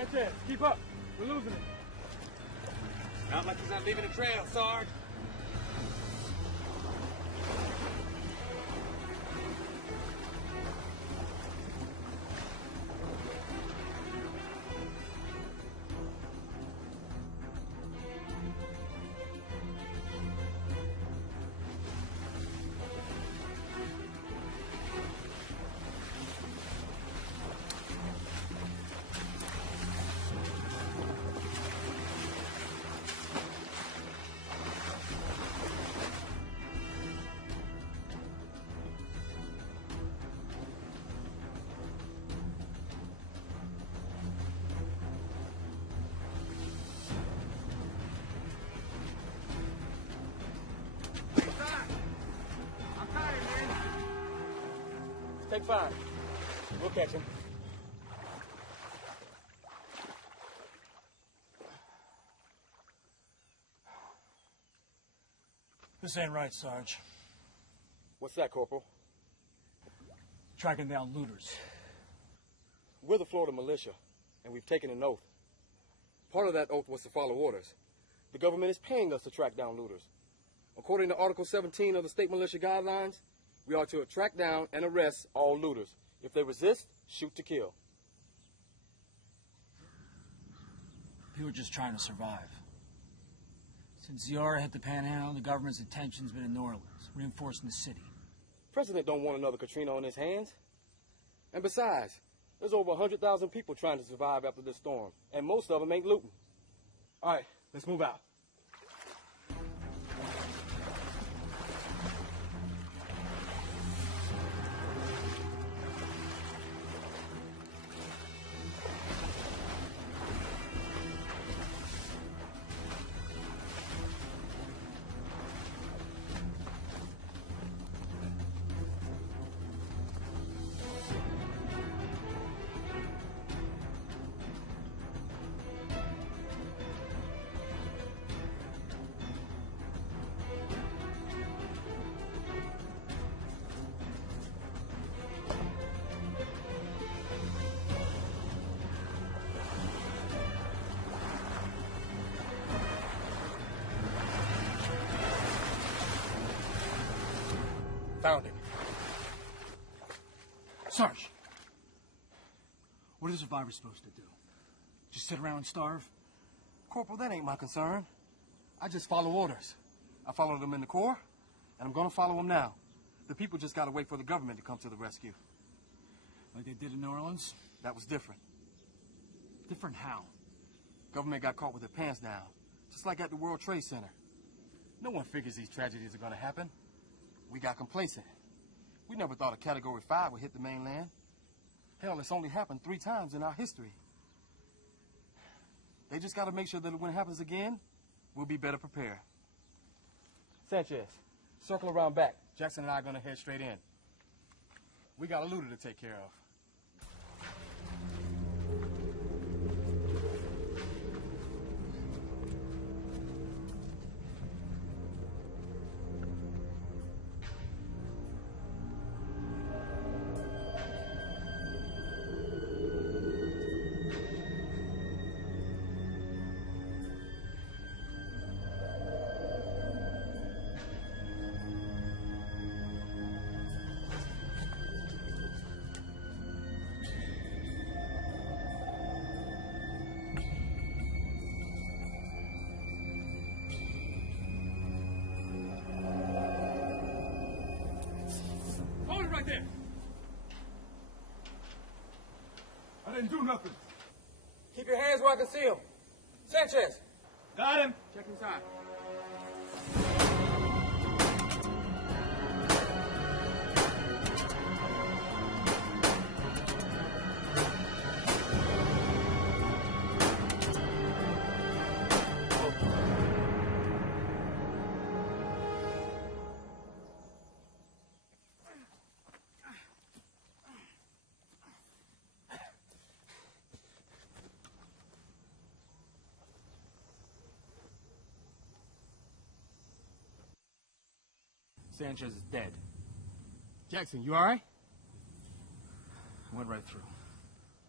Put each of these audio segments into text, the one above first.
Sanchez, keep up. We're losing him. Not like he's not leaving a trail, Sarge. Take 5. We'll catch him. This ain't right, Sarge. What's that, Corporal? Tracking down looters. We're the Florida militia, and we've taken an oath. Part of that oath was to follow orders. The government is paying us to track down looters. According to Article 17 of the State Militia Guidelines, we are to track down and arrest all looters. If they resist, shoot to kill. People are just trying to survive. Since Ziara hit the Panhandle, the government's attention's been in New Orleans, reinforcing the city. President don't want another Katrina on his hands. And besides, there's over 100,000 people trying to survive after this storm, and most of them ain't looting. All right, let's move out. Found him. Sarge! What are the survivors supposed to do? Just sit around and starve? Corporal, that ain't my concern. I just follow orders. I followed them in the Corps, and I'm gonna follow them now. The people just gotta wait for the government to come to the rescue. Like they did in New Orleans? That was different. Different how? Government got caught with their pants down, just like at the World Trade Center. No one figures these tragedies are gonna happen. We got complacent. We never thought a Category 5 would hit the mainland. Hell, it's only happened 3 times in our history. They just got to make sure that when it happens again, we'll be better prepared. Sanchez, circle around back. Jackson and I are going to head straight in. We got a looter to take care of. Right there. I didn't do nothing. Keep your hands where I can see them. Sanchez. Got him. Check inside. Sanchez is dead. Jackson, you all right? Went right through.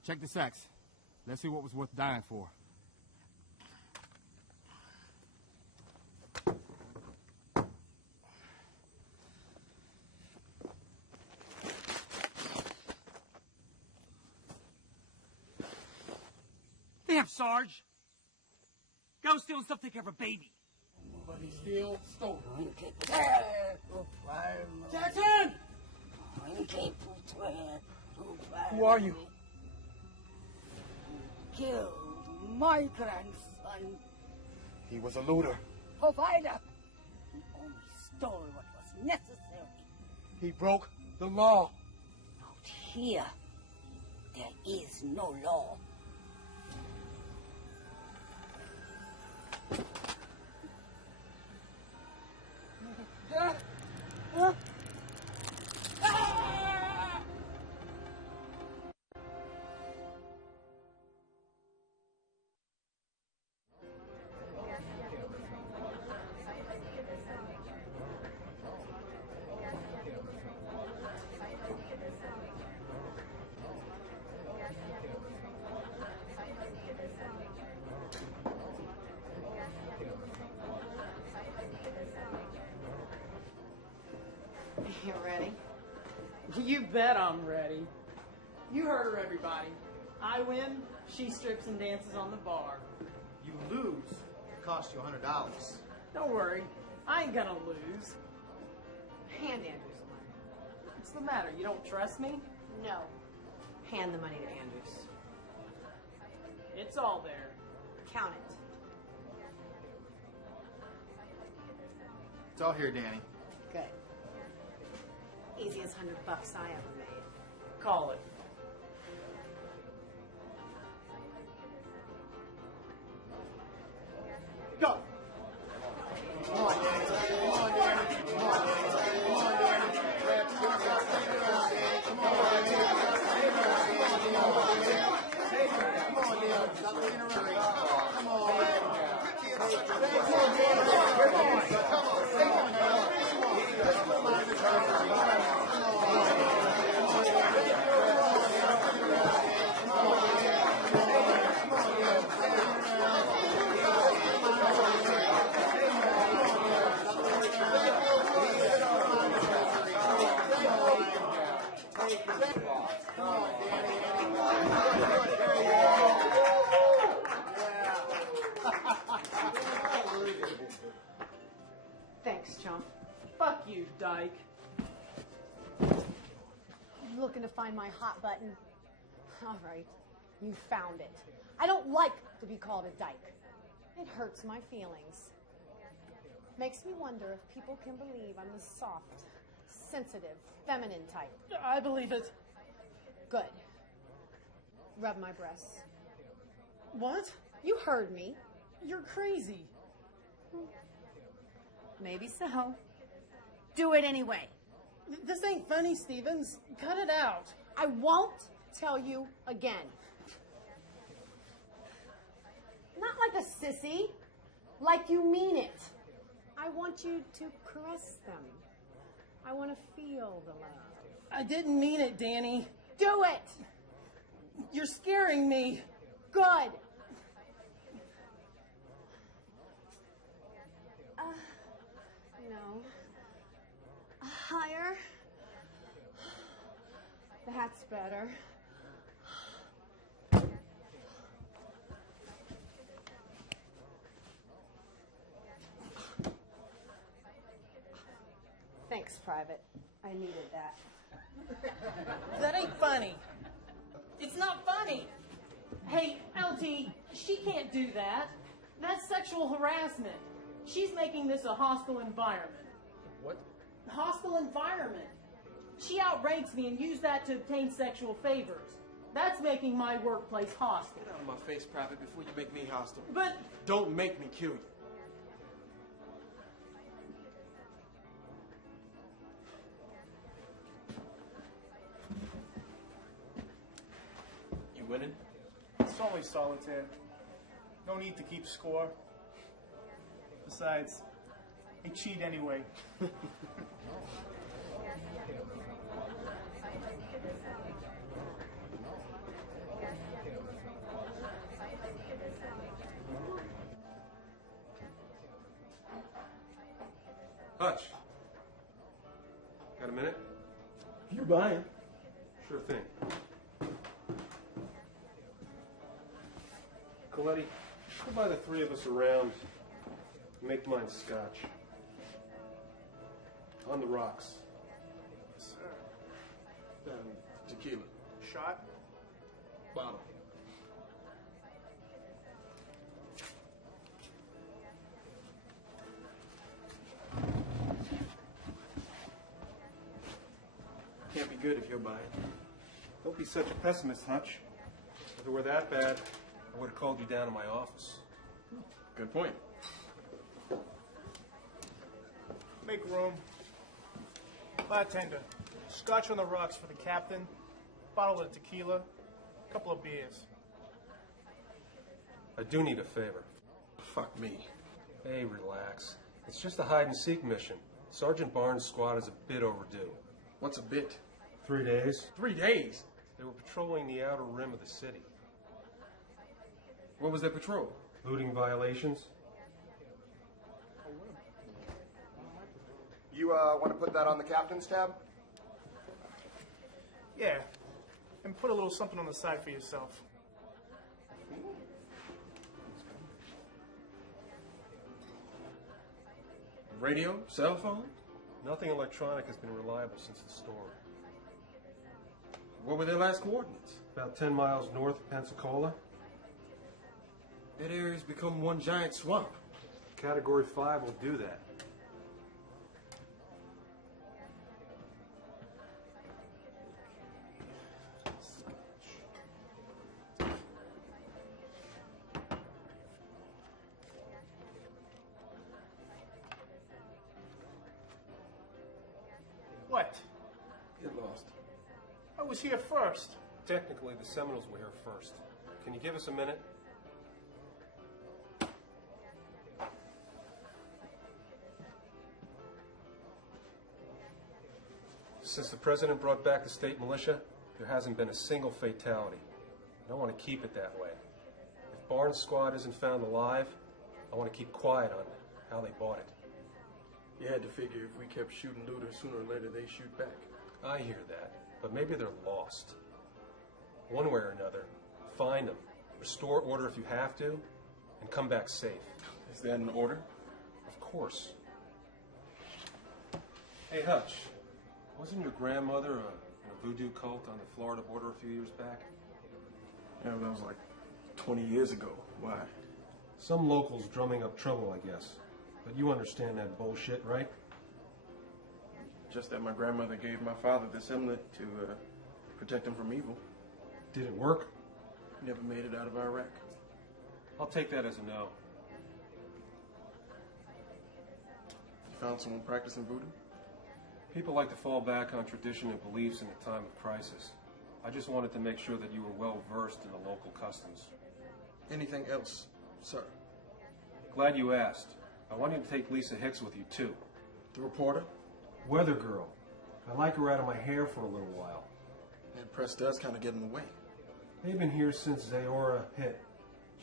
Check the sacks. Let's see what was worth dying for. Damn, Sarge! Guy was stealing stuff to take care of a baby. But he still stole it. Jackson! Who are you? Killed my grandson, He was a looter. provider. He only stole what was necessary. He broke the law. Out here, there is no law. You ready? You bet I'm ready. You heard her, everybody. I win, she strips and dances on the bar. You lose, it costs you $100. Don't worry, I ain't gonna lose. Hand Andrews the money. What's the matter, you don't trust me? No. Hand the money to Andrews. It's all there. Count it. It's all here, Danny. Good. Easiest $100 I ever made. Call it. Go! Come on, Danny. Come on, Danny. Come on, Danny. Come on, Danny. Grab your gun. Take her out, Danny. Come on, Danny. Take her out, Danny. Come on, Danny. Take her out. Come on, Danny. Stop leaning around. Come on, Danny. Come on, Danny. Come on. Come on. Come on, Danny. Let's go, man. Come Thanks, chump. Fuck you, dyke. Looking to find my hot button? All right, you found it. I don't like to be called a dyke. It hurts my feelings. Makes me wonder if people can believe I'm the soft, sensitive, feminine type. I believe it. Good. Rub my breasts. What? You heard me. You're crazy. Maybe so. Do it anyway. This ain't funny, Stevens. Cut it out. I won't tell you again. Not like a sissy. Like you mean it. I want you to caress them. I want to feel the love. I didn't mean it, Danny. Do it! You're scaring me. Good. No. Higher. That's better. Thanks, Private. I needed that. That ain't funny. It's not funny. Hey, LT, she can't do that. That's sexual harassment. She's making this a hostile environment. What? Hostile environment. She outranks me and used that to obtain sexual favors. That's making my workplace hostile. Get out of my face, Private, before you make me hostile. But Don't make me kill you. You winning? It's only solitaire. No need to keep score. Besides, I cheat anyway. Hutch. Got a minute? You buying? Sure thing. Coletti, go buy the three of us around. Make mine scotch. On the rocks. Yes, sir. Tequila. Shot? Bottle. Can't be good if you're buying. Don't be such a pessimist, Hutch. If it were that bad, I would have called you down to my office. Good point. Make room. Bartender, scotch on the rocks for the captain, bottle of tequila, couple of beers. I do need a favor. Fuck me. Hey, relax. It's just a hide-and-seek mission. Sergeant Barnes' squad is a bit overdue. What's a bit? 3 days. 3 days? They were patrolling the outer rim of the city. What was their patrol? Looting violations. You want to put that on the captain's tab? Yeah, and put a little something on the side for yourself. Radio? Cell phone? Nothing electronic has been reliable since the storm. What were their last coordinates? About 10 miles north of Pensacola. That area's become one giant swamp. Category 5 will do that. What? Get lost. I was here first. Technically, the Seminoles were here first. Can you give us a minute? Since the president brought back the state militia, there hasn't been a single fatality. I don't want to keep it that way. If Barnes' squad isn't found alive, I want to keep quiet on how they bought it. You had to figure if we kept shooting looters, sooner or later they shoot back. I hear that, but maybe they're lost. One way or another, find them, restore order if you have to, and come back safe. Is that an order? Of course. Hey, Hutch, wasn't your grandmother in a voodoo cult on the Florida border a few years back? Yeah, that was like 20 years ago. Why? Some locals drumming up trouble, I guess. But you understand that bullshit, right? Just that my grandmother gave my father this amulet to protect him from evil. Did it work? Never made it out of Iraq. I'll take that as a no. You found someone practicing voodoo? People like to fall back on tradition and beliefs in a time of crisis. I just wanted to make sure that you were well versed in the local customs. Anything else, sir? Glad you asked. I want you to take Lisa Hicks with you, too. The reporter? Weather girl. I like her out of my hair for a little while. That press does kind of get in the way. They've been here since Zaora hit.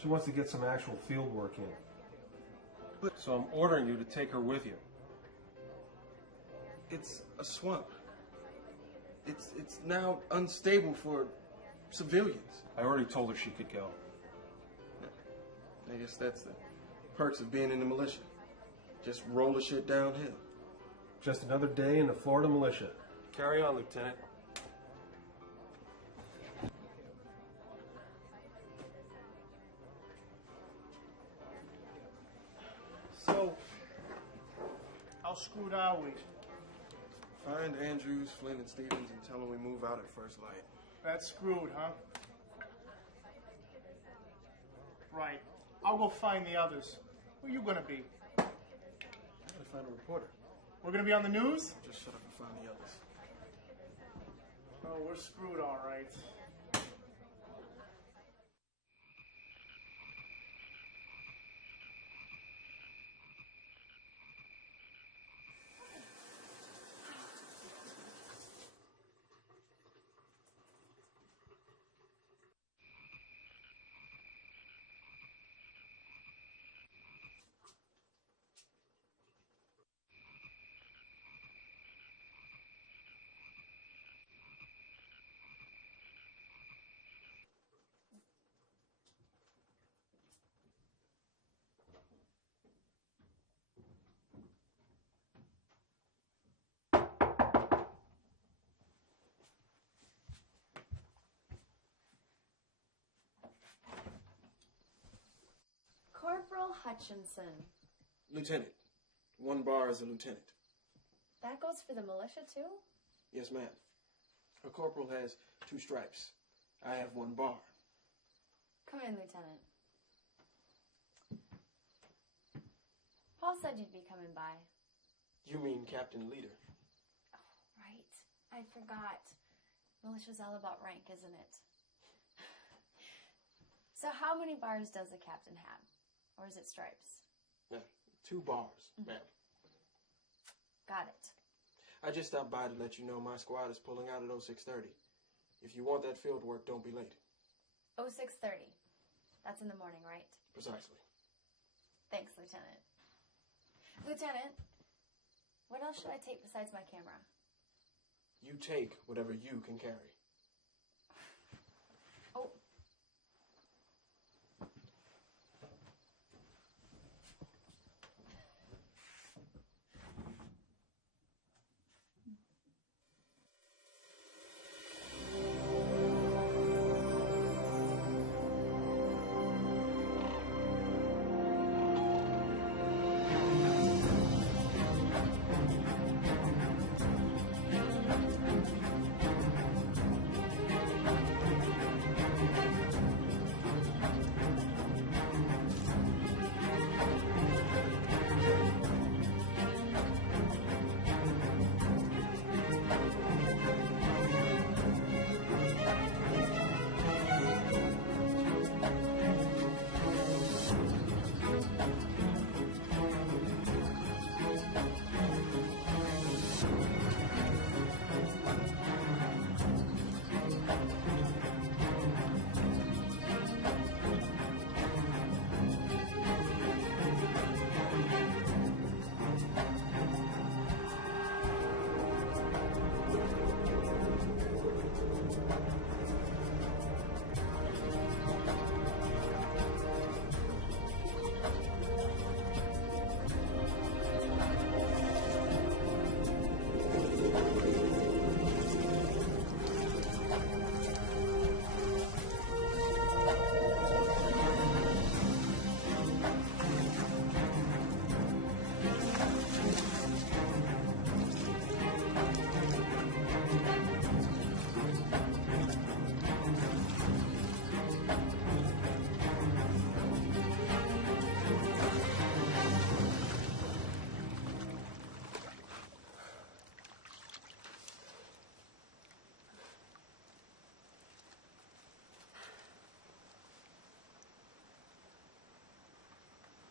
She wants to get some actual field work in. So I'm ordering you to take her with you. It's a swamp. It's now unstable for civilians. I already told her she could go. I guess that's the perks of being in the militia. Just roll the shit downhill. Just another day in the Florida militia. Carry on, Lieutenant. So, how screwed are we? Find Andrews, Flynn, and Stevens and tell them we move out at first light. That's screwed, huh? Right. I'll go find the others. Who you gonna be? I gotta find a reporter. We're gonna be on the news? Just shut up and find the others. Oh, we're screwed, all right. Corporal Hutchinson. Lieutenant. 1 bar is a lieutenant. That goes for the militia, too? Yes, ma'am. A corporal has 2 stripes. I have 1 bar. Come in, Lieutenant. Paul said you'd be coming by. You mean Captain Leader? Oh, right. I forgot. Militia's all about rank, isn't it? So how many bars does the captain have? Or is it stripes? 2 bars, ma'am. Got it. I just stopped by to let you know my squad is pulling out at 0630. If you want that field work, don't be late. 0630. That's in the morning, right? Precisely. Thanks, Lieutenant. Lieutenant, what else should I take besides my camera? You take whatever you can carry. Oh.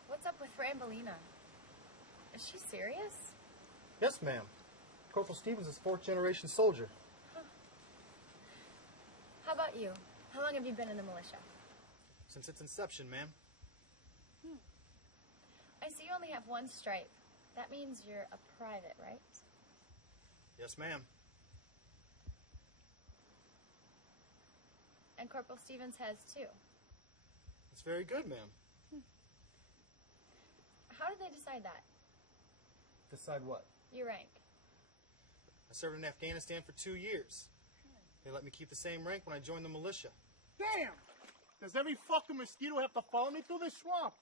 What's up with Rambolina? Is she serious? Yes, ma'am. Corporal Stevens is 4th-generation soldier. Huh. How about you? How long have you been in the militia? Since its inception, ma'am. I see you only have 1 stripe. That means you're a private, right? Yes, ma'am. And Corporal Stevens has 2. That's very good, ma'am. How did they decide that? Decide what? Your rank. I served in Afghanistan for 2 years. They let me keep the same rank when I joined the militia. Damn! Does every fucking mosquito have to follow me through this swamp?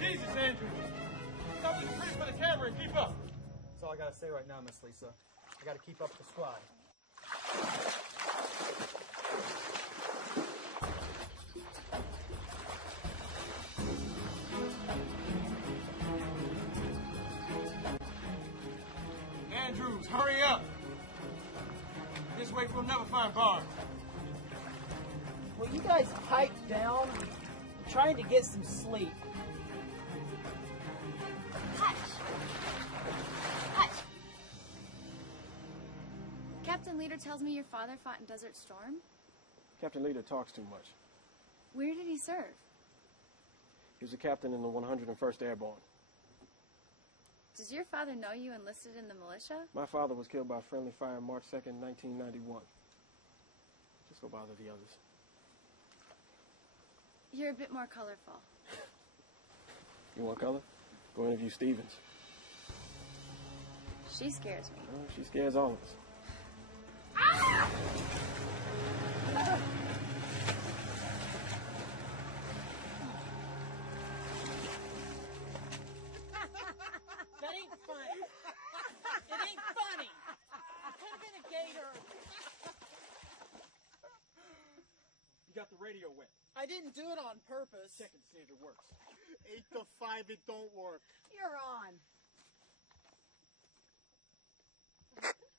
Jesus, Andrew! Something's pretty for the camera and keep up! That's all I gotta say right now, Miss Lisa. I gotta keep up with the squad. Andrews, hurry up! This way we'll never find Barnes. Will you guys pipe down? I'm trying to get some sleep. Hutch! Hutch! Captain Leader tells me your father fought in Desert Storm? Captain Leader talks too much. Where did he serve? He was a captain in the 101st Airborne. Does your father know you enlisted in the militia? My father was killed by friendly fire March 2nd, 1991. Just go bother the others. You're a bit more colorful. You want color? Go interview Stevens. She scares me. Well, she scares all of us. That ain't funny. It ain't funny. It could have been a gator. You got the radio wet. I didn't do it on purpose. Check and see if it works. 8 to 5, it don't work. You're on.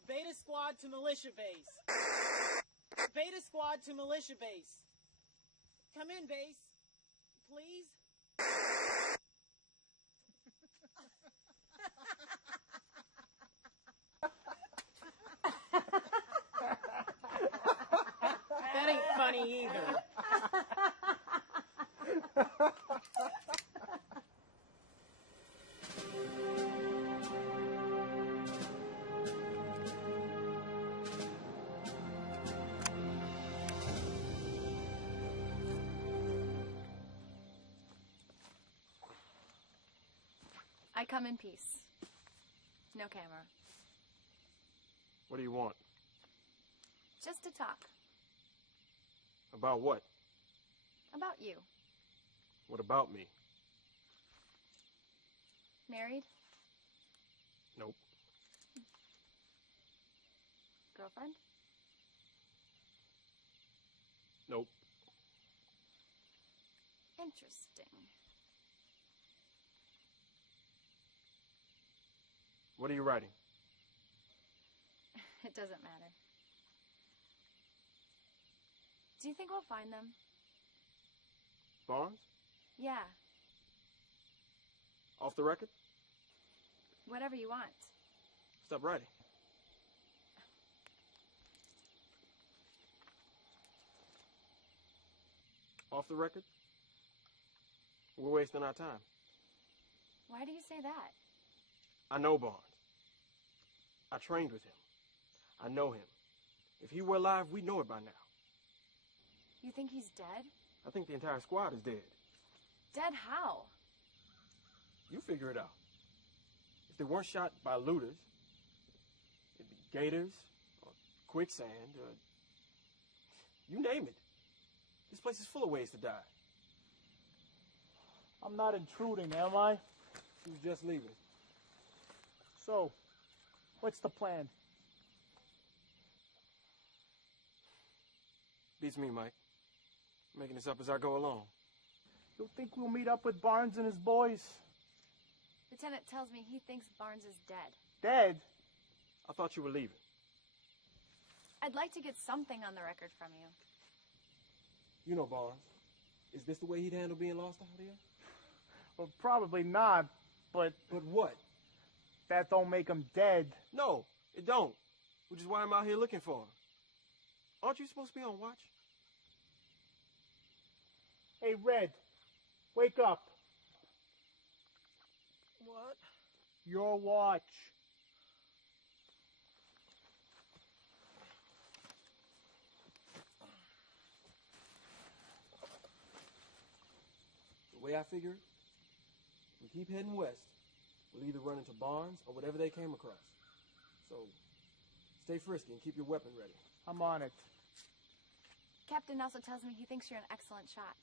Beta squad to militia base. Beta squad to militia base. Come in, base. Please. That ain't funny either. I come in peace. No camera. What do you want? Just to talk. About what? About you. What about me? Married? Nope. Girlfriend? Nope. Interesting. What are you writing? It doesn't matter. Do you think we'll find them? Barnes? Yeah, Off the record? whatever you want. Stop writing. Off the record? We're wasting our time. Why do you say that? I know Barnes. I trained with him. I know him. If he were alive, we'd know it by now. You think he's dead? I think the entire squad is dead. Dead how? You figure it out. If they weren't shot by looters, it'd be gators, or quicksand, or you name it. This place is full of ways to die. I'm not intruding, am I? She was just leaving. So, what's the plan? Beats me, Mike. I'm making this up as I go along. You think we'll meet up with Barnes and his boys? Lieutenant tells me he thinks Barnes is dead. Dead? I thought you were leaving. I'd like to get something on the record from you. You know Barnes. Is this the way he'd handle being lost out here? Well, probably not, but... But what? That don't make him dead. No, it don't. Which is why I'm out here looking for him. Aren't you supposed to be on watch? Hey, Red, wake up. What? Your watch. The way I figure it, we keep heading west. We'll either run into Barnes or whatever they came across. So, stay frisky and keep your weapon ready. I'm on it. Captain also tells me he thinks you're an excellent shot.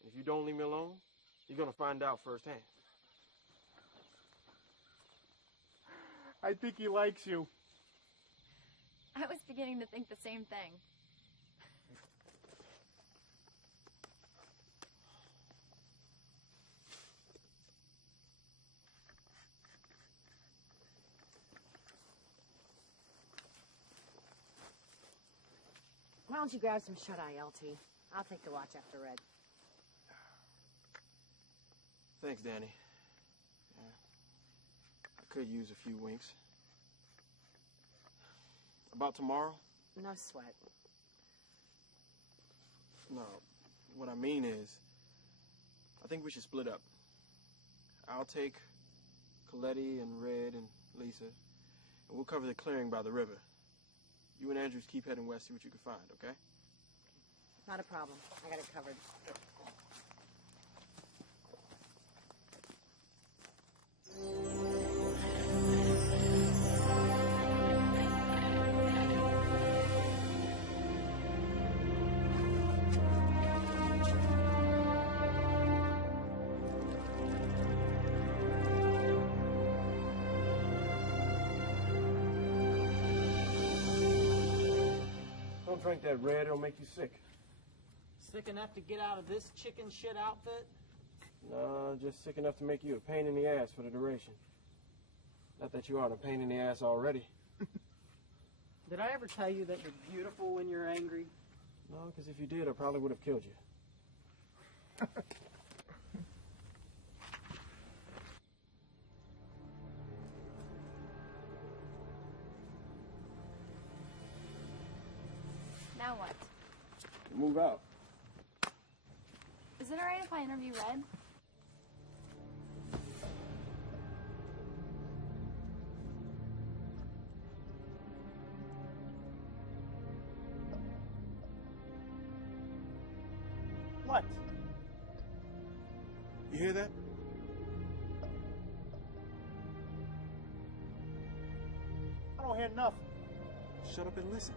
And if you don't leave me alone, you're going to find out firsthand. I think he likes you. I was beginning to think the same thing. Why don't you grab some shut-eye, LT? I'll take the watch after Red. Thanks, Danny. Yeah. I could use a few winks. About tomorrow? No sweat. No, what I mean is, I think we should split up. I'll take Coletti and Red and Lisa, and we'll cover the clearing by the river. You and Andrews keep heading west, see what you can find, okay? Not a problem. I got it covered. Don't drink that Red, it'll make you sick. Sick enough to get out of this chicken shit outfit? No, just sick enough to make you a pain in the ass for the duration. Not that you aren't a pain in the ass already. Did I ever tell you that you're beautiful when you're angry? No, because if you did, I probably would have killed you. Now what? Move out. Is it alright if I interview Red? What? You hear that? I don't hear nothing. Shut up and listen.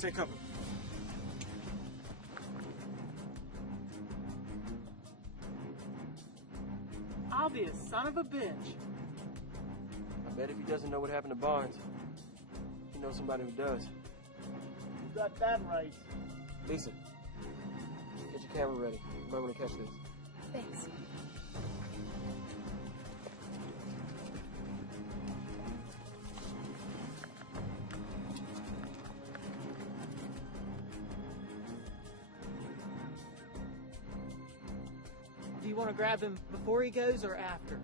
Take cover. I'll be a son of a bitch. I bet if he doesn't know what happened to Barnes, he knows somebody who does. You got that right. Lisa, get your camera ready. You might want to catch this. Thanks. Do you want to grab him before he goes or after?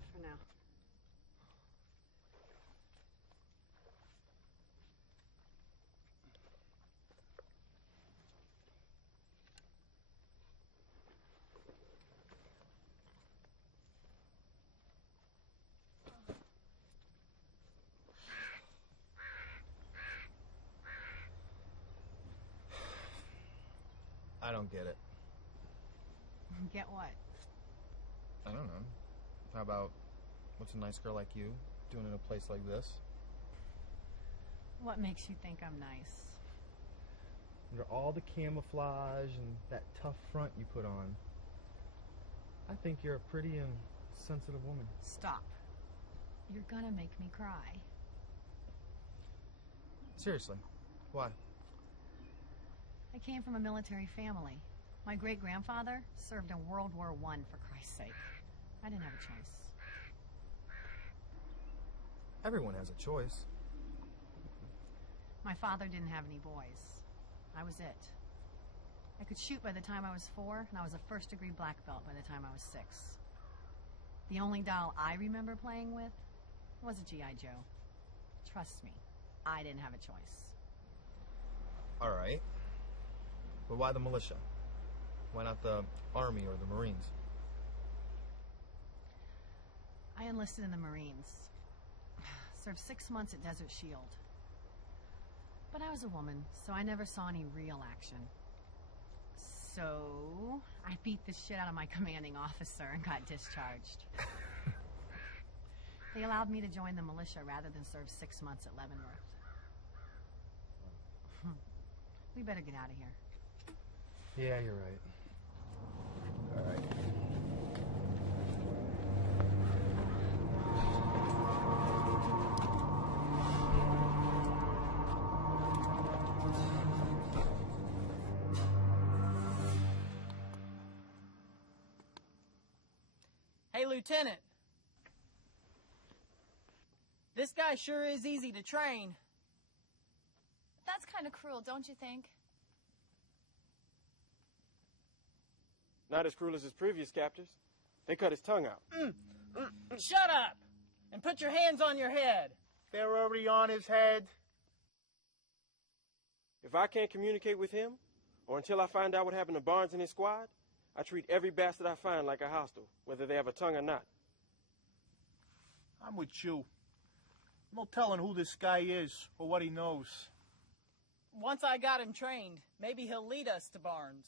enough for now. I don't get it. Get what? I don't know. How about, what's a nice girl like you doing in a place like this? What makes you think I'm nice? Under all the camouflage and that tough front you put on, I think you're a pretty and sensitive woman. Stop. You're gonna make me cry. Seriously, why? I came from a military family. My great-grandfather served in World War I, for Christ's sake. I didn't have a choice. Everyone has a choice. My father didn't have any boys. I was it. I could shoot by the time I was 4, and I was a first-degree black belt by the time I was 6. The only doll I remember playing with was a G.I. Joe. Trust me, I didn't have a choice. All right. But why the militia? Why not the Army or the Marines? I enlisted in the Marines. Served 6 months at Desert Shield. But I was a woman, so I never saw any real action. So I beat the shit out of my commanding officer and got discharged. They allowed me to join the militia rather than serve 6 months at Leavenworth. We better get out of here. Yeah, you're right. All right. Hey, Lieutenant. This guy sure is easy to train. That's kind of cruel, don't you think? Not as cruel as his previous captors. They cut his tongue out. Shut up! And put your hands on your head. They're already on his head. If I can't communicate with him, or until I find out what happened to Barnes and his squad, I treat every bastard I find like a hostile, whether they have a tongue or not. I'm with you. No telling who this guy is or what he knows. Once I got him trained, maybe he'll lead us to Barnes.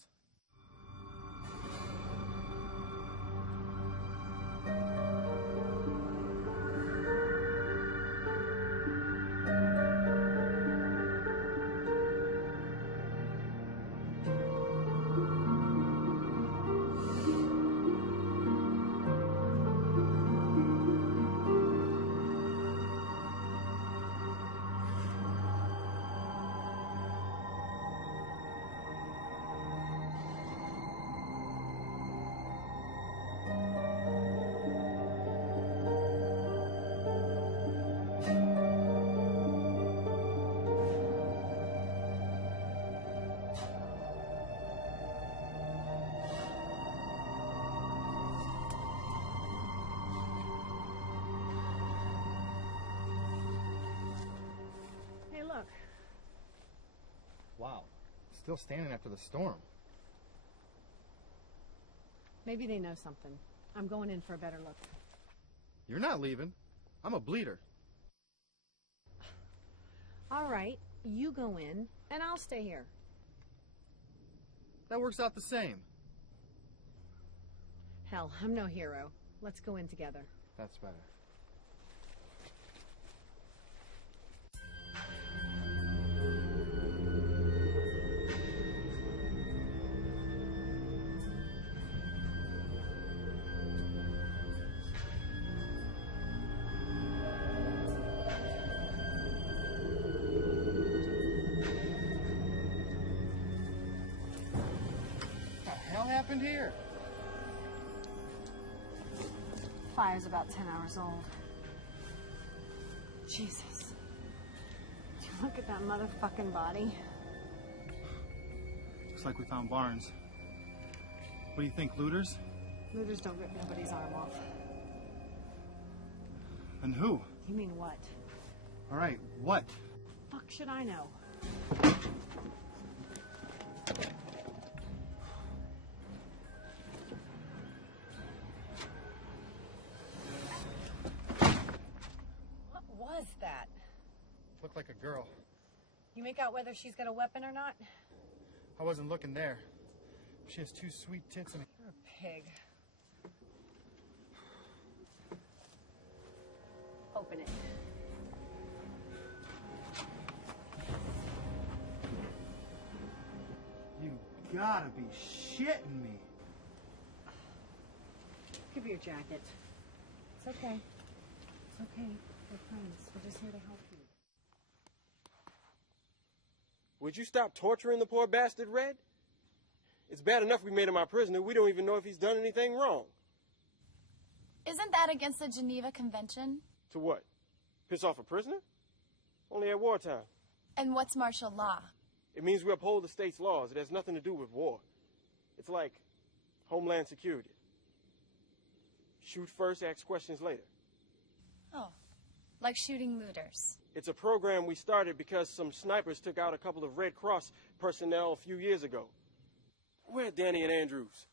Hey, look. Wow. Still standing after the storm. Maybe they know something. I'm going in for a better look. You're not leaving. I'm a bleeder. All right, you go in, and I'll stay here. That works out the same. Hell, I'm no hero. Let's go in together. That's better. What the hell happened here? Fire's about 10 hours old. Jesus. Do you look at that motherfucking body? Looks like we found Barnes. What do you think, looters? Looters don't rip nobody's arm off. And who? You mean what? All right, what? Fuck should I know? What was that? Looked like a girl. You make out whether she's got a weapon or not? I wasn't looking there. She has two sweet tits and You're a pig. Open it. You gotta be shitting me. Give me your jacket. It's okay. It's okay. We're friends. We're just here to help you. Would you stop torturing the poor bastard, Red? It's bad enough we made him our prisoner. We don't even know if he's done anything wrong. Isn't that against the Geneva Convention? To what? Piss off a prisoner? Only at wartime. And what's martial law? It means we uphold the state's laws. It has nothing to do with war. It's like Homeland Security. Shoot first, ask questions later. Oh, like shooting looters. It's a program we started because some snipers took out a couple of Red Cross personnel a few years ago. Where are Danny and Andrews?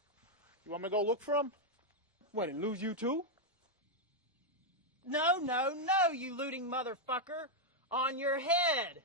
You want me to go look for them? What, and lose you too? No, no, no, you looting motherfucker! On your head!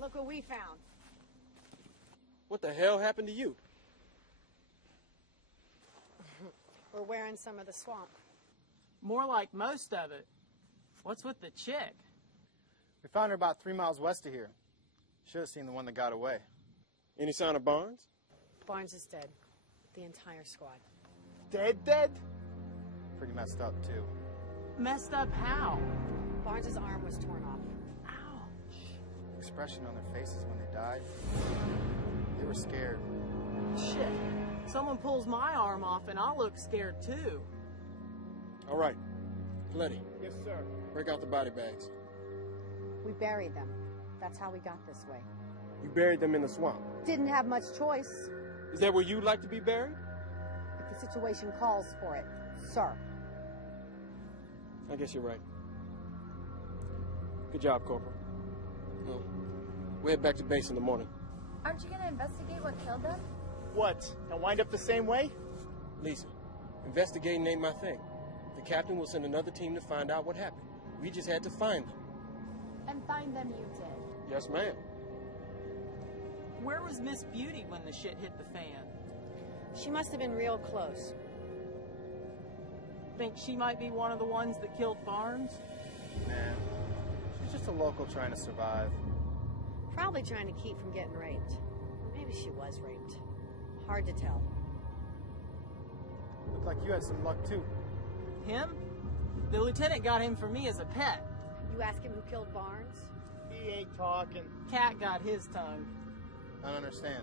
Look what we found. What the hell happened to you? We're wearing some of the swamp. More like most of it. What's with the chick? We found her about 3 miles west of here. Should have seen the one that got away. Any sign of Barnes? Barnes is dead. The entire squad. Dead? Pretty messed up, too. Messed up how? Barnes's arm was torn off. The expression on their faces when they died, they were scared. Shit. Someone pulls my arm off and I'll look scared too. All right. Letty. Yes, sir. Break out the body bags. We buried them. That's how we got this way. You buried them in the swamp. Didn't have much choice. Is that where you'd like to be buried? If the situation calls for it, sir. I guess you're right. Good job, Corporal. Well, we'll head back to base in the morning. Aren't you going to investigate what killed them? What? They'll wind up the same way? Lisa, investigating ain't my thing. The captain will send another team to find out what happened. We just had to find them. And find them you did. Yes, ma'am. Where was Miss Beauty when the shit hit the fan? She must have been real close. Think she might be one of the ones that killed Barnes? Nah. She's just a local trying to survive. Probably trying to keep from getting raped. Maybe she was raped. Hard to tell. Looked like you had some luck, too. Him? The lieutenant got him for me as a pet. You ask him who killed Barnes? He ain't talking. Cat got his tongue. I don't understand.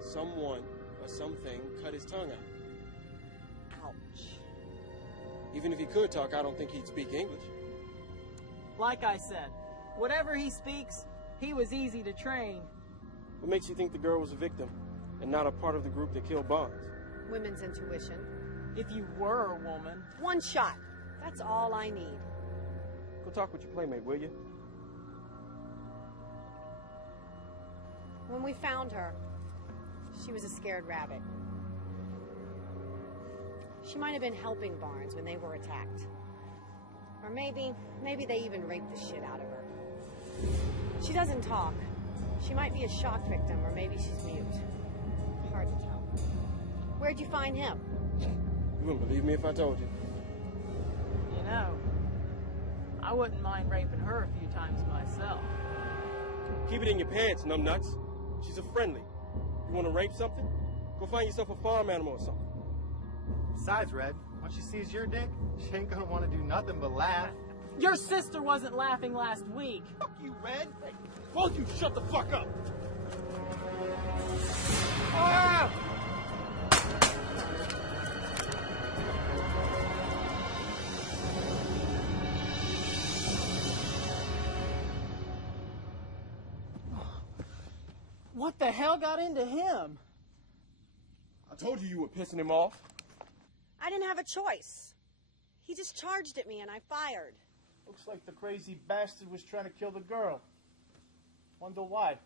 Someone or something cut his tongue out. Ouch. Even if he could talk, I don't think he'd speak English. Like I said, whatever he speaks, he was easy to train. What makes you think the girl was a victim and not a part of the group that killed Barnes? Women's intuition. If you were a woman. One shot. That's all I need. Go talk with your playmate, will you? When we found her, she was a scared rabbit. She might have been helping Barnes when they were attacked. Or maybe they even raped the shit out of her. She doesn't talk. She might be a shock victim, or maybe she's mute. Hard to tell. Where'd you find him? You wouldn't believe me if I told you. You know, I wouldn't mind raping her a few times myself. Keep it in your pants, numbnuts. She's a friendly. You want to rape something? Go find yourself a farm animal or something. Besides, Red, once she sees your dick, she ain't gonna want to do nothing but laugh. Your sister wasn't laughing last week. Fuck you, Red. Both you shut the fuck up! Ah! What the hell got into him? I told you were pissing him off. I didn't have a choice. He just charged at me and I fired. Looks like the crazy bastard was trying to kill the girl. Wonder why.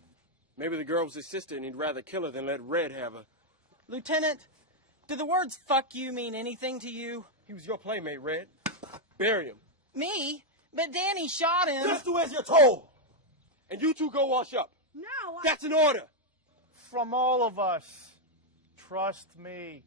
Maybe the girl was his sister and he'd rather kill her than let Red have her. Lieutenant, do the words fuck you mean anything to you? He was your playmate, Red. Bury him. Me? But Danny shot him. Just do as you're told! And you two go wash up. No, That's an order! From all of us. Trust me.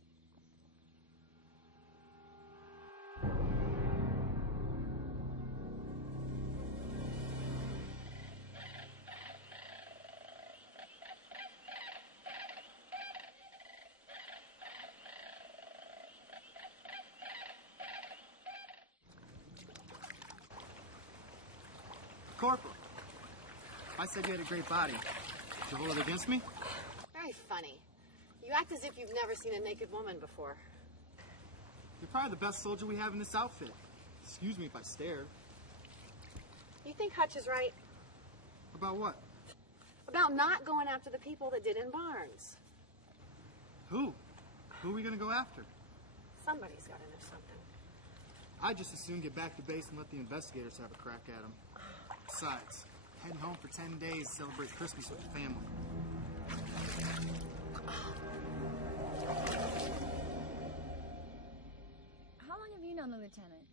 Corporal, I said you had a great body. Did you hold it against me? Very funny. You act as if you've never seen a naked woman before. You're probably the best soldier we have in this outfit. Excuse me if I stare. You think Hutch is right? About what? About not going after the people that did in Barnes. Who? Who are we gonna go after? Somebody's got to know something. I'd just as soon get back to base and let the investigators have a crack at him. Besides, heading home for 10 days to celebrate Christmas with the family. How long have you known the lieutenant?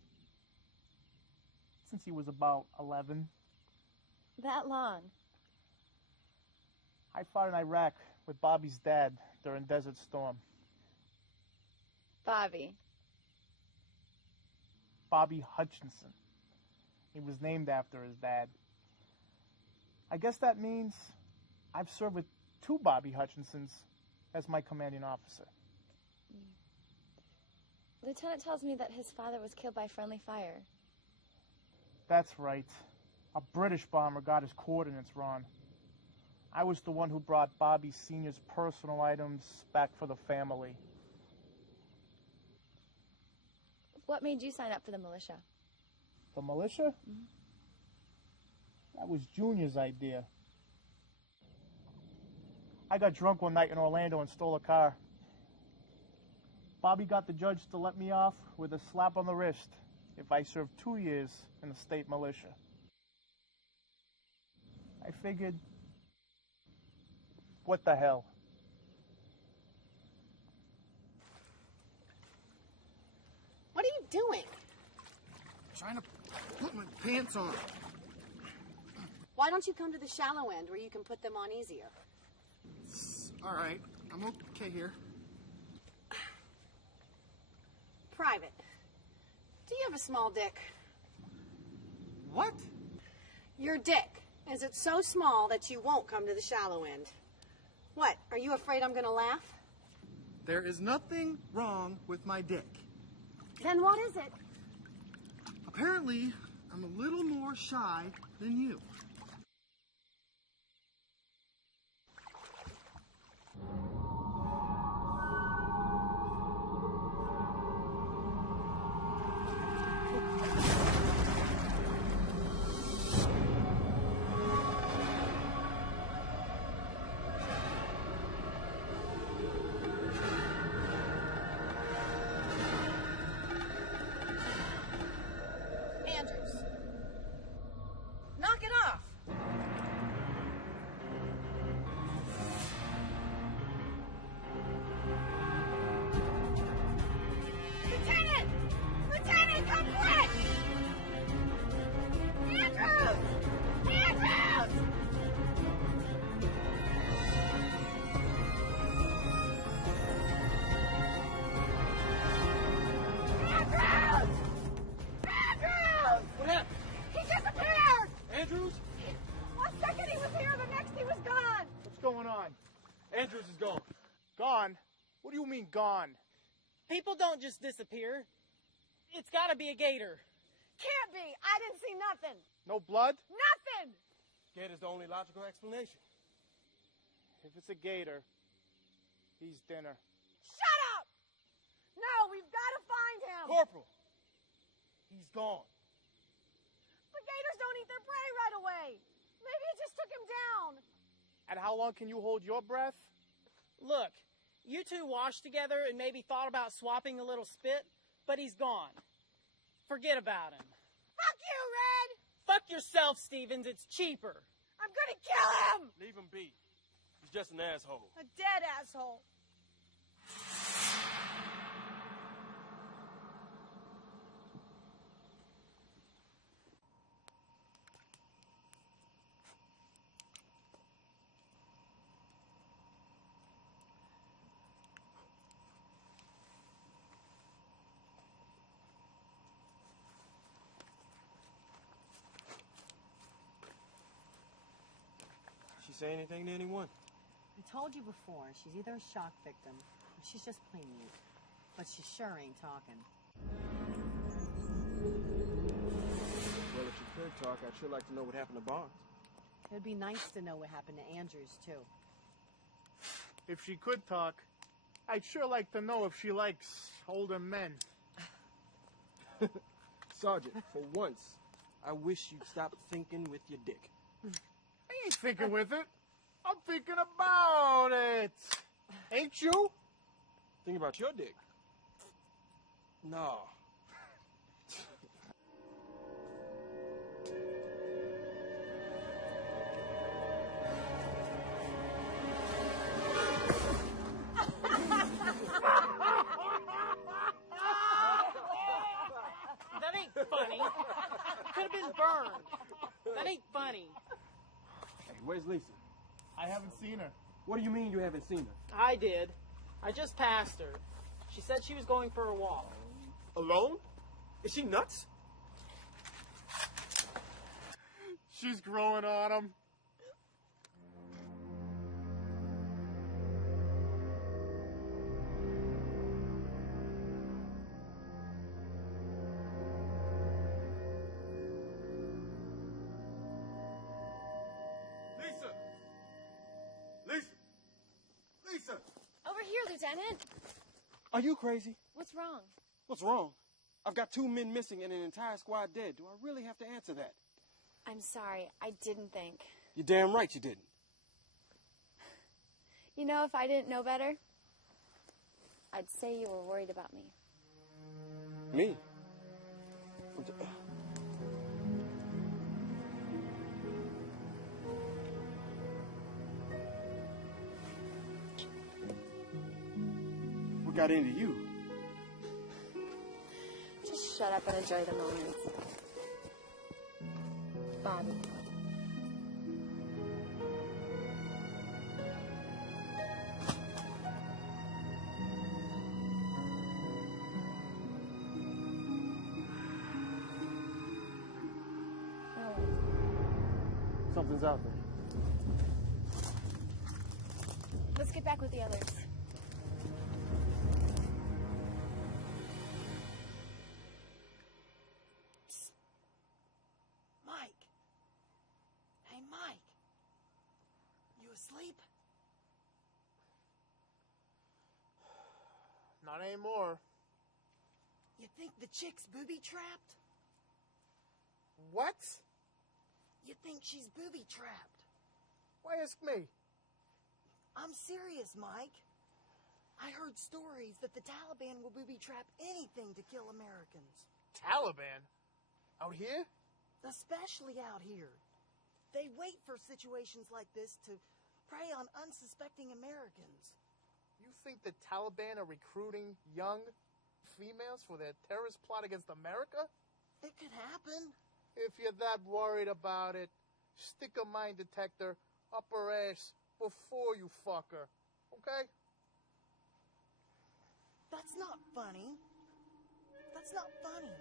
Since he was about 11. That long? I fought in Iraq with Bobby's dad during Desert Storm. Bobby. Bobby Hutchinson. He was named after his dad. I guess that means I've served with 2 Bobby Hutchinsons as my commanding officer. Lieutenant tells me that his father was killed by friendly fire. That's right. A British bomber got his coordinates wrong. I was the one who brought Bobby Sr.'s personal items back for the family. What made you sign up for the militia? The militia? That was Junior's idea. I got drunk one night in Orlando and stole a car. Bobby got the judge to let me off with a slap on the wrist if I served 2 years in the state militia. I figured, what the hell? What are you doing? Trying to put my pants on. Why don't you come to the shallow end where you can put them on easier? All right, I'm okay here. Private. Do you have a small dick? What? Your dick. Is it so small that you won't come to the shallow end? What, are you afraid I'm gonna laugh? There is nothing wrong with my dick. Then what is it? Apparently, I'm a little more shy than you. Andrews. Knock it off. Andrews is gone. Gone? What do you mean gone? People don't just disappear. It's gotta be a gator. Can't be. I didn't see nothing. No blood? Nothing. Gator's the only logical explanation. If it's a gator, he's dinner. Shut up! No, we've got to find him. Corporal, he's gone. But gators don't eat their prey right away. Maybe it just took him down. And how long can you hold your breath? Look, you two washed together and maybe thought about swapping a little spit, but he's gone. Forget about him. Fuck you, Red! Fuck yourself, Stevens. It's cheaper. I'm gonna kill him! Leave him be. He's just an asshole. A dead asshole. She say anything to anyone? I told you before, she's either a shock victim or she's just plain mute. But she sure ain't talking. Well, if she could talk, I'd sure like to know what happened to Barnes. It'd be nice to know what happened to Andrews, too. If she could talk, I'd sure like to know if she likes older men. Sergeant, for once, I wish you'd stop thinking with your dick. I ain't thinking with it. I'm thinking about it. Ain't you? Think about your dick. No. That ain't funny. Could have been burned. That ain't funny. Hey, where's Lisa? I haven't seen her. What do you mean you haven't seen her? I did. I just passed her. She said she was going for a walk. Alone? Is she nuts? She's growing on him. Lisa! Lisa! Lisa! Over here, Lieutenant. Are you crazy? What's wrong? What's wrong? I've got 2 men missing and an entire squad dead. Do I really have to answer that? I'm sorry. I didn't think. You're damn right you didn't. You know, if I didn't know better, I'd say you were worried about me. Me? What got into you? Just shut up and enjoy the moment. Bobby. Something's out there. Let's get back with the others. Mike. Hey, Mike. You asleep? Not anymore. You think the chick's booby-trapped? What? You think she's booby-trapped? Why ask me? I'm serious, Mike. I heard stories that the Taliban will booby-trap anything to kill Americans. Taliban? Out here? Especially out here. They wait for situations like this to prey on unsuspecting Americans. You think the Taliban are recruiting young females for their terrorist plot against America? It could happen. If you're that worried about it, stick a mine detector up her ass before you fuck her, okay? That's not funny. That's not funny.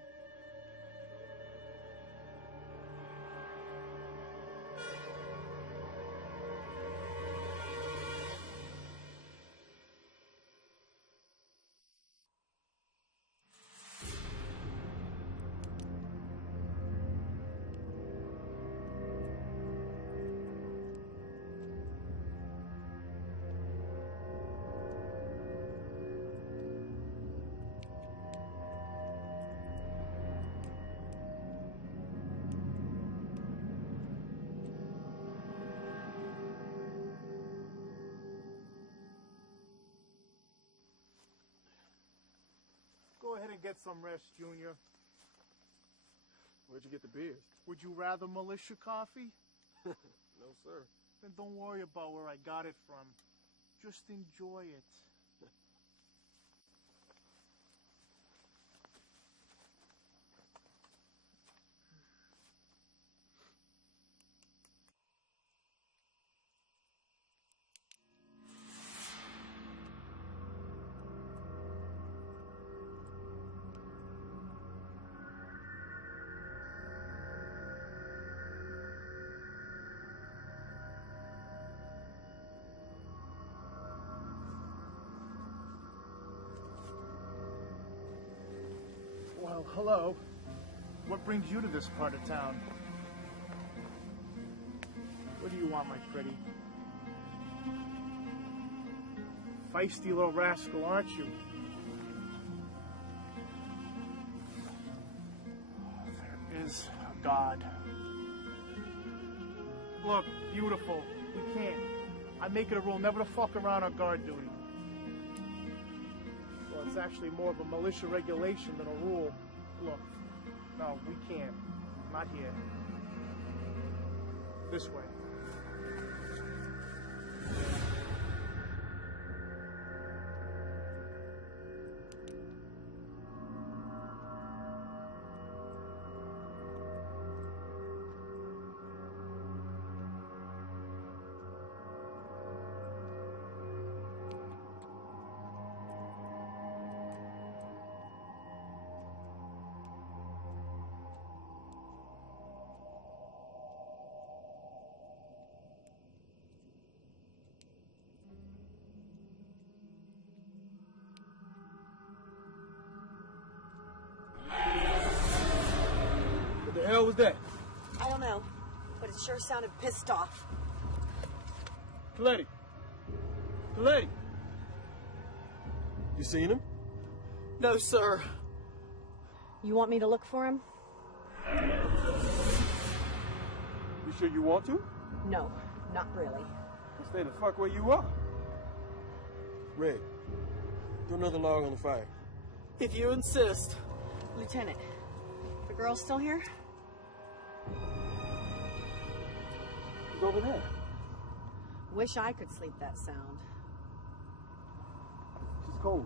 and get some rest, Junior. Where'd you get the beers? Would you rather militia coffee? No, sir. Then don't worry about where I got it from. Just enjoy it. Well, hello. What brings you to this part of town? What do you want, my pretty? Feisty little rascal, aren't you? There is a God. Look, beautiful. We can't. I make it a rule never to fuck around on guard duty. Well, it's actually more of a militia regulation than a rule. Look, no, we can't. Not here. This way. What the hell was that? I don't know, but it sure sounded pissed off. Coletti! Coletti! You seen him? No, sir. You want me to look for him? You sure you want to? No, not really. Then stay the fuck where you are. Red, throw another log on the fire. If you insist. Lieutenant, the girl's still here? He's over there. Wish I could sleep that sound. She's cold.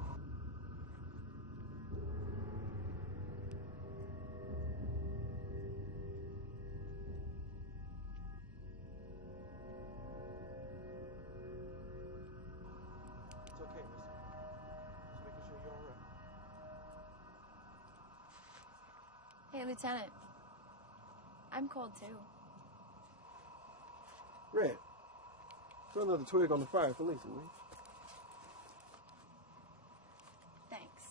It's okay, mister. Just making sure you're all right. Hey, Lieutenant. I'm cold too. Red, throw another twig on the fire for Lisa, will you? Thanks.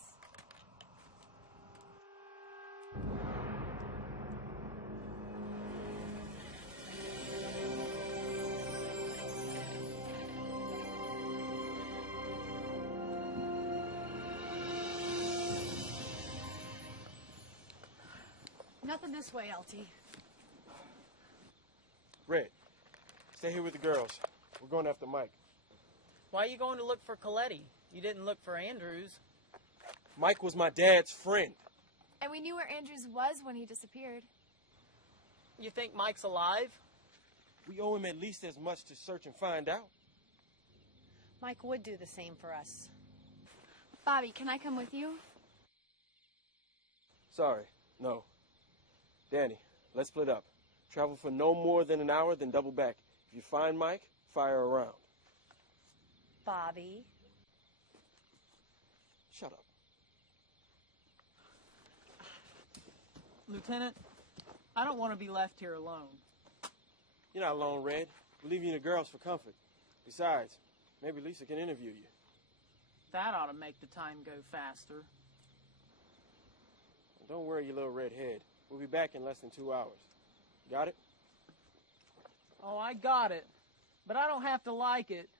Nothing this way, LT. Red, stay here with the girls. We're going after Mike. Why are you going to look for Coletti? You didn't look for Andrews. Mike was my dad's friend. And we knew where Andrews was when he disappeared. You think Mike's alive? We owe him at least as much to search and find out. Mike would do the same for us. Bobby, can I come with you? Sorry, no. Danny, let's split up. Travel for no more than an hour, then double back. If you find Mike, fire around. Bobby. Shut up. Lieutenant, I don't want to be left here alone. You're not alone, Red. We're leaving you the girls for comfort. Besides, maybe Lisa can interview you. That ought to make the time go faster. Don't worry, you little red head. We'll be back in less than 2 hours. Got it? Oh, I got it. But I don't have to like it.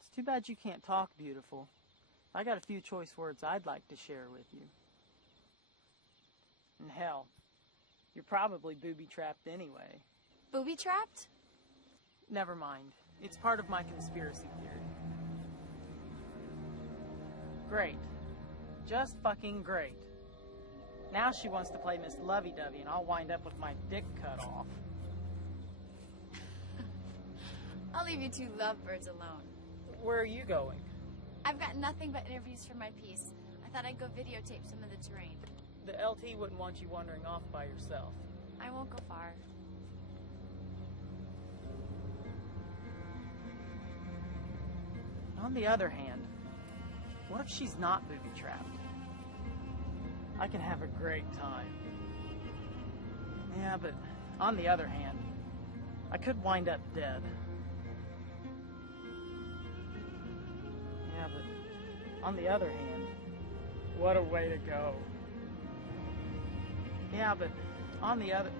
It's too bad you can't talk, beautiful. I got a few choice words I'd like to share with you. And hell, you're probably booby-trapped anyway. Booby-trapped? Never mind. It's part of my conspiracy theory. Great. Just fucking great. Now she wants to play Miss Lovey-Dovey, and I'll wind up with my dick cut off. I'll leave you two lovebirds alone. Where are you going? I've got nothing but interviews for my piece. I thought I'd go videotape some of the terrain. The LT wouldn't want you wandering off by yourself. I won't go far. On the other hand, what if she's not booby-trapped? I can have a great time. Yeah, but on the other hand, I could wind up dead. Yeah, but on the other hand, what a way to go. Yeah, but on the other...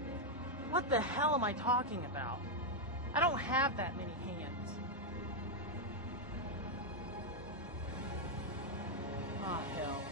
What the hell am I talking about? I don't have that many hands. Ah, hell.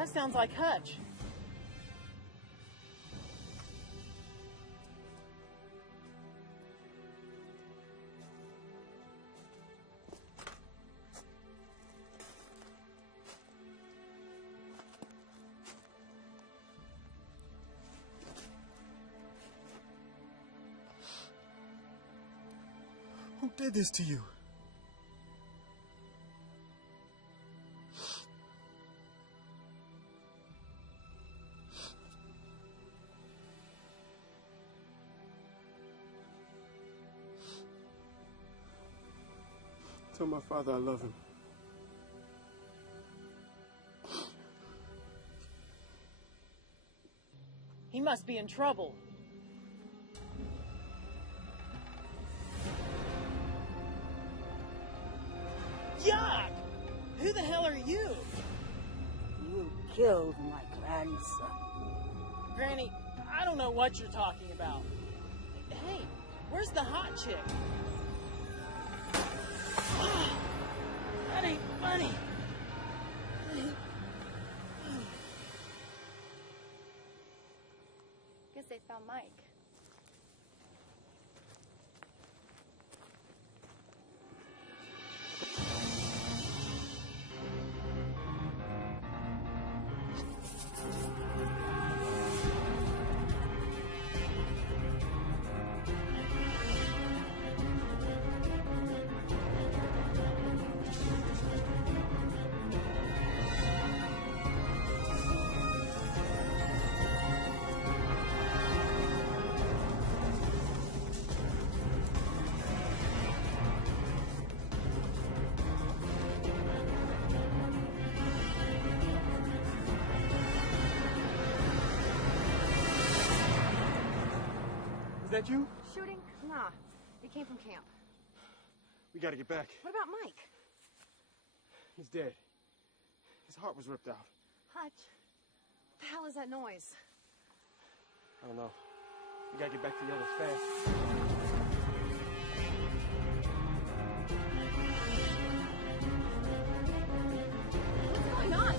That sounds like Hutch. did this to you? Tell my father I love him. He must be in trouble. Yuck! Who the hell are you? You killed my grandson. Granny, I don't know what you're talking about. Hey, where's the hot chick? That ain't funny. Guess they found Mike. Is that you? Shooting? Nah. It came from camp. We gotta get back. What about Mike? He's dead. His heart was ripped out. Hutch. What the hell is that noise? I don't know. We gotta get back to the others fast. What's going on?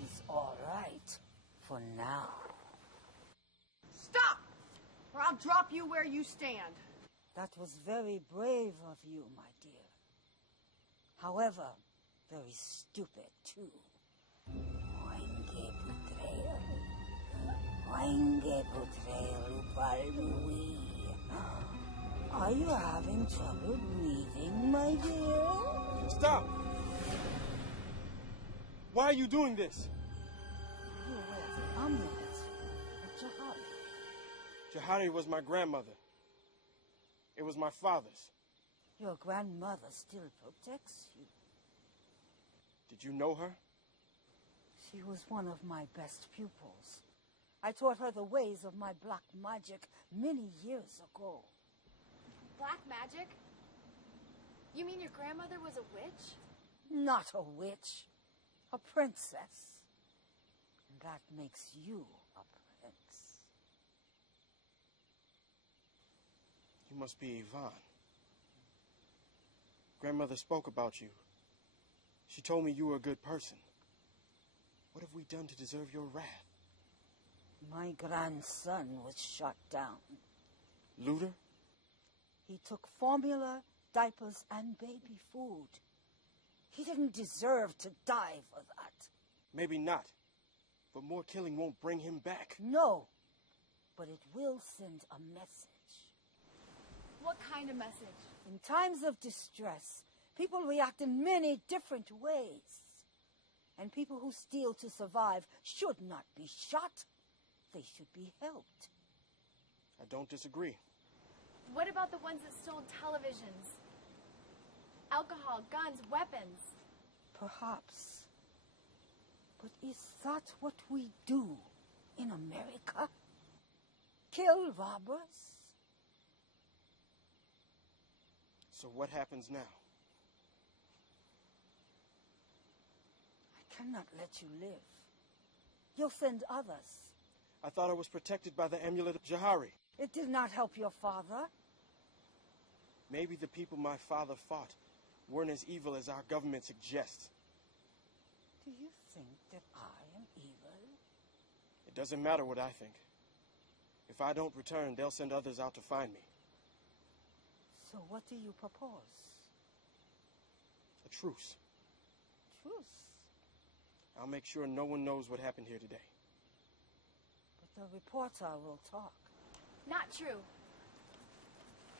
He's all right for now. Stop! Or I'll drop you where you stand. That was very brave of you, my dear. However, very stupid, too. Oinge Putreo Palmui. Are you having trouble breathing, my dear? Stop! Why are you doing this? You wear the amulet of Jahari. Jahari was my grandmother. It was my father's. Your grandmother still protects you. Did you know her? She was one of my best pupils. I taught her the ways of my black magic many years ago. Black magic? You mean your grandmother was a witch? Not a witch, a princess. And that makes you a prince. You must be Yvonne. Grandmother spoke about you. She told me you were a good person. What have we done to deserve your wrath? My grandson was shot down. Luther? He took formula, diapers, and baby food. He didn't deserve to die for that. Maybe not. But more killing won't bring him back. No, but it will send a message. What kind of message? In times of distress, people react in many different ways. And people who steal to survive should not be shot. They should be helped. I don't disagree. What about the ones that stole televisions? Alcohol, guns, weapons? Perhaps. But is that what we do in America? Kill robbers? So what happens now? I cannot let you live. You'll send others. I thought I was protected by the amulet of Jahari. It did not help your father. Maybe the people my father fought weren't as evil as our government suggests. Do you think that I am evil? It doesn't matter what I think. If I don't return, they'll send others out to find me. So what do you propose? A truce. Truce? I'll make sure no one knows what happened here today. But the reporter will talk. Not true.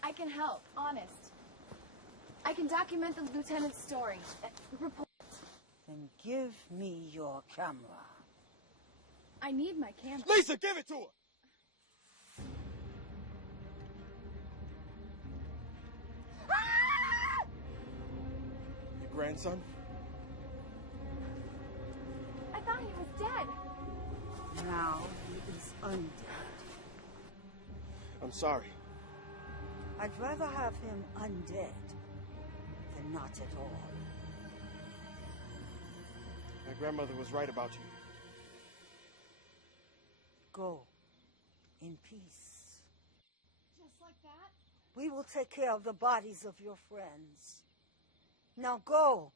I can help, honest. I can document the lieutenant's story. Report. Then give me your camera. I need my camera. Lisa, give it to her! Your grandson? I thought he was dead. Now he is undead. I'm sorry. I'd rather have him undead than not at all. My grandmother was right about you. Go in peace. Just like that? We will take care of the bodies of your friends. Now go.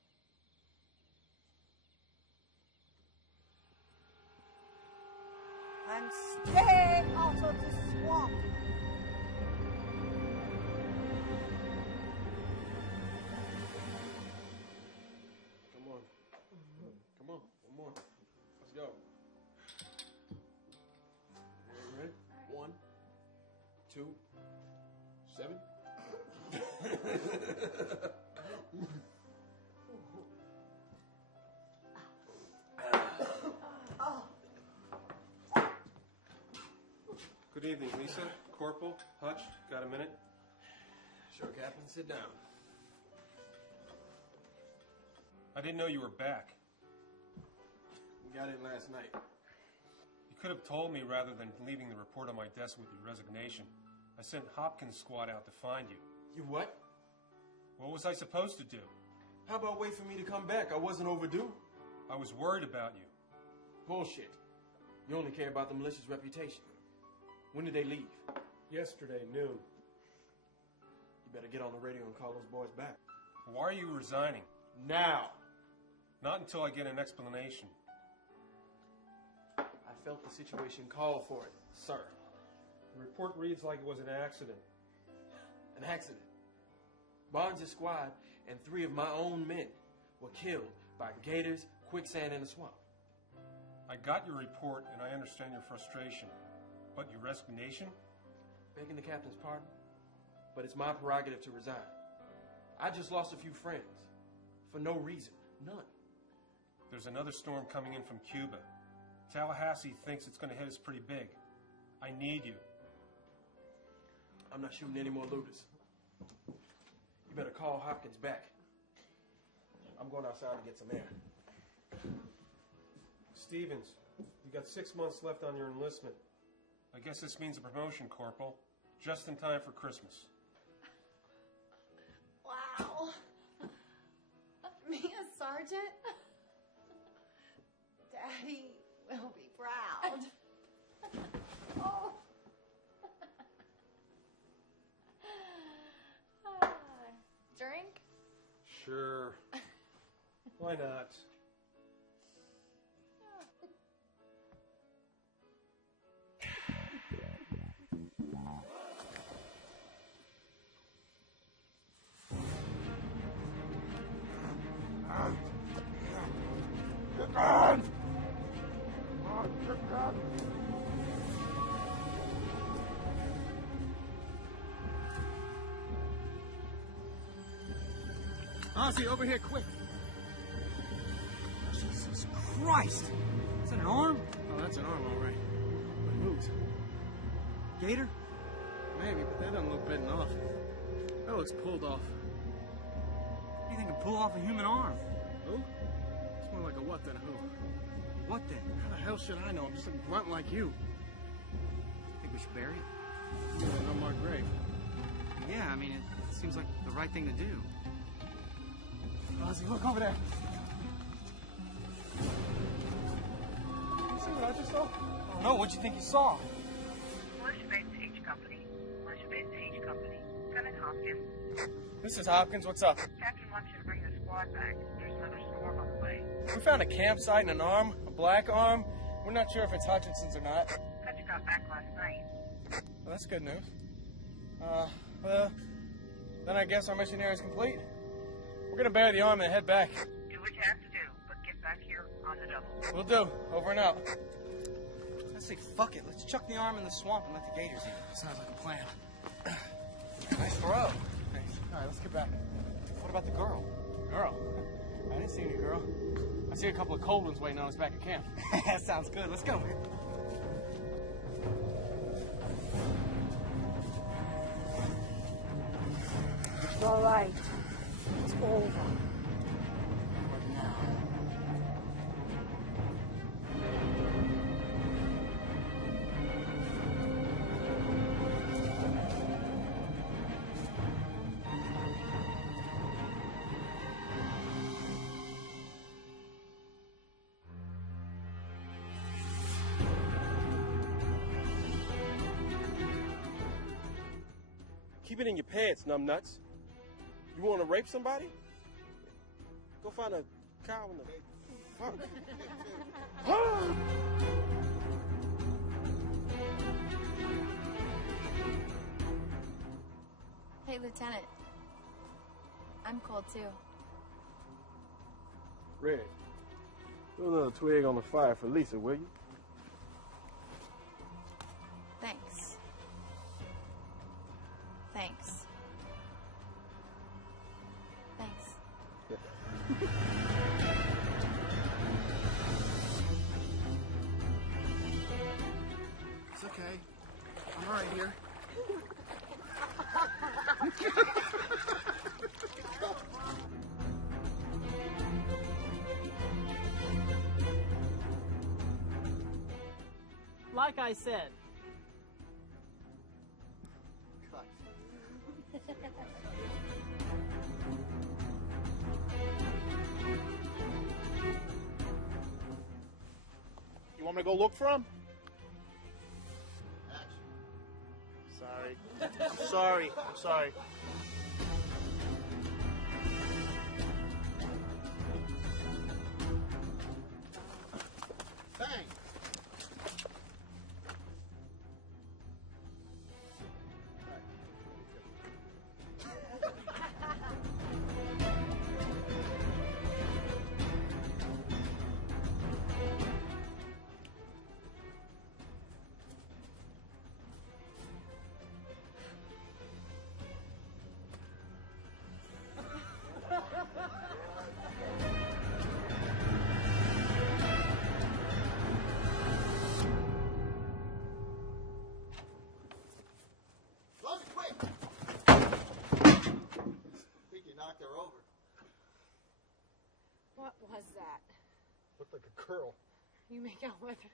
And stay out of the swamp. Come on. Come on. One more. Let's go. You ready? 1, 2, 7. Good evening, Lisa. Corporal, Hutch, got a minute? Sure, Captain. Sit down. I didn't know you were back. We got in last night. You could have told me rather than leaving the report on my desk with your resignation. I sent Hopkins' squad out to find you. You what? What was I supposed to do? How about wait for me to come back? I wasn't overdue. I was worried about you. Bullshit. You only care about the militia's reputation. When did they leave? Yesterday, noon. You better get on the radio and call those boys back. Why are you resigning? Now! Not until I get an explanation. I felt the situation called for it, sir. The report reads like it was an accident. An accident? Barnes' squad and 3 of my own men were killed by gators, quicksand, and the swamp. I got your report and I understand your frustration. But your resignation? Begging the captain's pardon, but it's my prerogative to resign. I just lost a few friends. For no reason. None. There's another storm coming in from Cuba. Tallahassee thinks it's going to hit us pretty big. I need you. I'm not shooting any more looters. You better call Hopkins back. I'm going outside to get some air. Stevens, you got 6 months left on your enlistment. I guess this means a promotion, Corporal. Just in time for Christmas. Wow. Me a sergeant? Daddy will be proud. Oh. Drink? Sure. Why not? Ozzy, over here, quick. Jesus Christ! Is that an arm? Oh, that's an arm, all right. But whose? Gator? Maybe, but that doesn't look bitten off. That looks pulled off. You think can pull off a human arm? Who? It's more like a what than a who. What then? How the hell should I know? I'm just a grunt like you. Think we should bury it? You got an unmarked grave. Yeah, I mean, Seems like the right thing to do. Ozzy, look over there. You see what I just saw? Oh, no, what'd you think you saw? Militia Base H Company. Militia Base H Company. Lieutenant Hopkins. This is Hopkins. What's up? Captain wants you to bring the squad back. There's another storm on the way. We found a campsite and an arm, a black arm. We're not sure if it's Hutchinson's or not. Hutch got back last night. Well, that's good news. Well, then I guess our mission here is complete. We're gonna bury the arm and head back. Do what you have to do, but get back here on the double. We'll do. Over and out. I say fuck it. Let's chuck the arm in the swamp and let the gators eat it. Sounds like a plan. Nice throw. Thanks. All right, let's get back. What about the girl? Girl? I didn't see any girl. I see a couple of cold ones waiting on us back at camp. That sounds good. Let's go. It's all right. It's over. But now, Keep it in your pants, numbnuts. You want to rape somebody? Go find a cow in the... Hey, Lieutenant. I'm cold too. Red, throw another twig on the fire for Lisa, will you? Thanks. Thanks. Thanks. It's okay. I'm all right here. Like I said, You want me to go look for him? Sorry. I'm sorry. I'm sorry. Bang! Close it quick! I think you knocked her over. What was that? Looked like a curl. You make out with her.